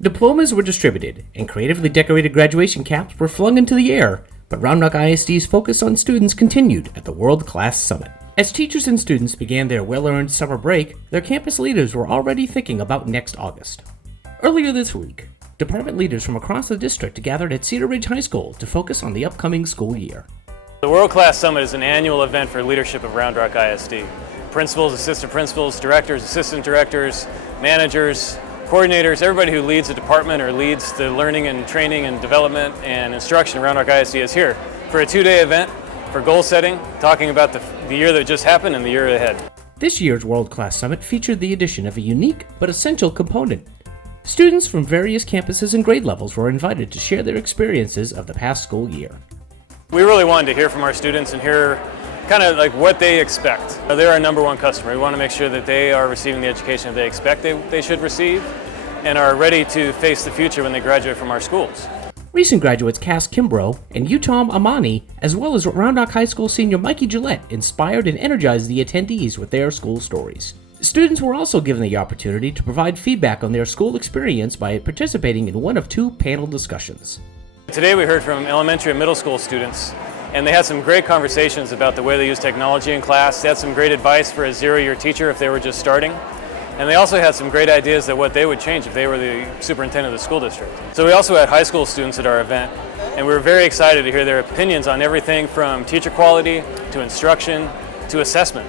Diplomas were distributed, and creatively decorated graduation caps were flung into the air, but Round Rock ISD's focus on students continued at the World Class Summit. As teachers and students began their well-earned summer break, their campus leaders were already thinking about next August. Earlier this week, department leaders from across the district gathered at Cedar Ridge High School to focus on the upcoming school year. The World Class Summit is an annual event for leadership of Round Rock ISD. Principals, assistant principals, directors, assistant directors, managers, coordinators, everybody who leads a department or leads the learning and training and development and instruction around Rock ISD is here for a 2-day event for goal setting, talking about the year that just happened and the year ahead. This year's World Class Summit featured the addition of a unique but essential component. Students from various campuses and grade levels were invited to share their experiences of the past school year. We really wanted to hear from our students and hear kind of like what they expect. They're our number one customer. We want to make sure that they are receiving the education that they expect they should receive and are ready to face the future when they graduate from our schools. Recent graduates Cass Kimbrough and Utom Amani, as well as Round Rock High School senior Mikey Gillette, inspired and energized the attendees with their school stories. Students were also given the opportunity to provide feedback on their school experience by participating in one of 2 panel discussions. Today we heard from elementary and middle school students, and they had some great conversations about the way they use technology in class. They had some great advice for a 0-year teacher if they were just starting. And they also had some great ideas that what they would change if they were the superintendent of the school district. So we also had high school students at our event, and we were very excited to hear their opinions on everything from teacher quality to instruction to assessment.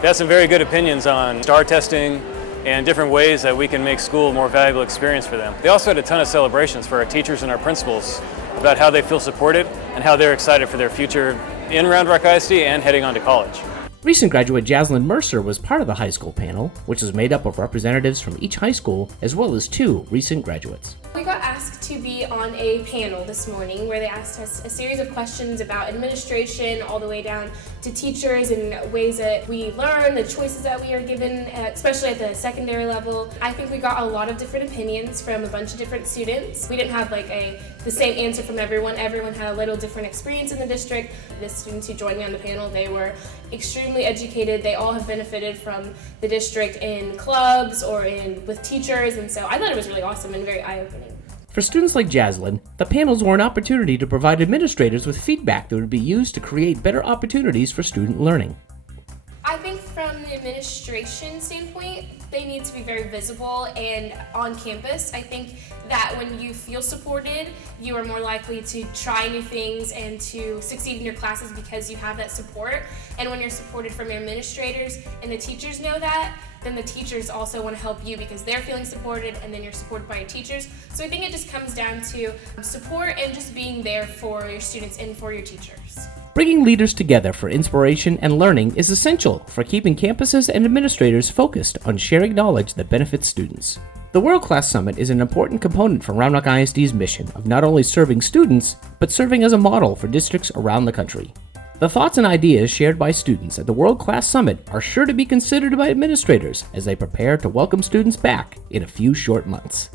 They had some very good opinions on STAR testing and different ways that we can make school a more valuable experience for them. They also had a ton of celebrations for our teachers and our principals about how they feel supported and how they're excited for their future in Round Rock ISD and heading on to college. Recent graduate Jaslyn Mercer was part of the high school panel, which was made up of representatives from each high school as well as 2 recent graduates. We got asked to be on a panel this morning where they asked us a series of questions about administration all the way down to teachers and ways that we learn, the choices that we are given, especially at the secondary level. I think we got a lot of different opinions from a bunch of different students. We didn't have the same answer from everyone. Everyone had a little different experience in the district. The students who joined me on the panel, they were extremely educated. They all have benefited from the district in clubs or with teachers, and so I thought it was really awesome and very eye-opening. For students like Jaslyn, the panels were an opportunity to provide administrators with feedback that would be used to create better opportunities for student learning. I think from the administration standpoint, they need to be very visible and on campus. I think that when you feel supported, you are more likely to try new things and to succeed in your classes because you have that support. And when you're supported from your administrators and the teachers know that, then the teachers also want to help you because they're feeling supported and then you're supported by your teachers. So I think it just comes down to support and just being there for your students and for your teachers. Bringing leaders together for inspiration and learning is essential for keeping campuses and administrators focused on sharing knowledge that benefits students. The World Class Summit is an important component for Round Rock ISD's mission of not only serving students, but serving as a model for districts around the country. The thoughts and ideas shared by students at the World Class Summit are sure to be considered by administrators as they prepare to welcome students back in a few short months.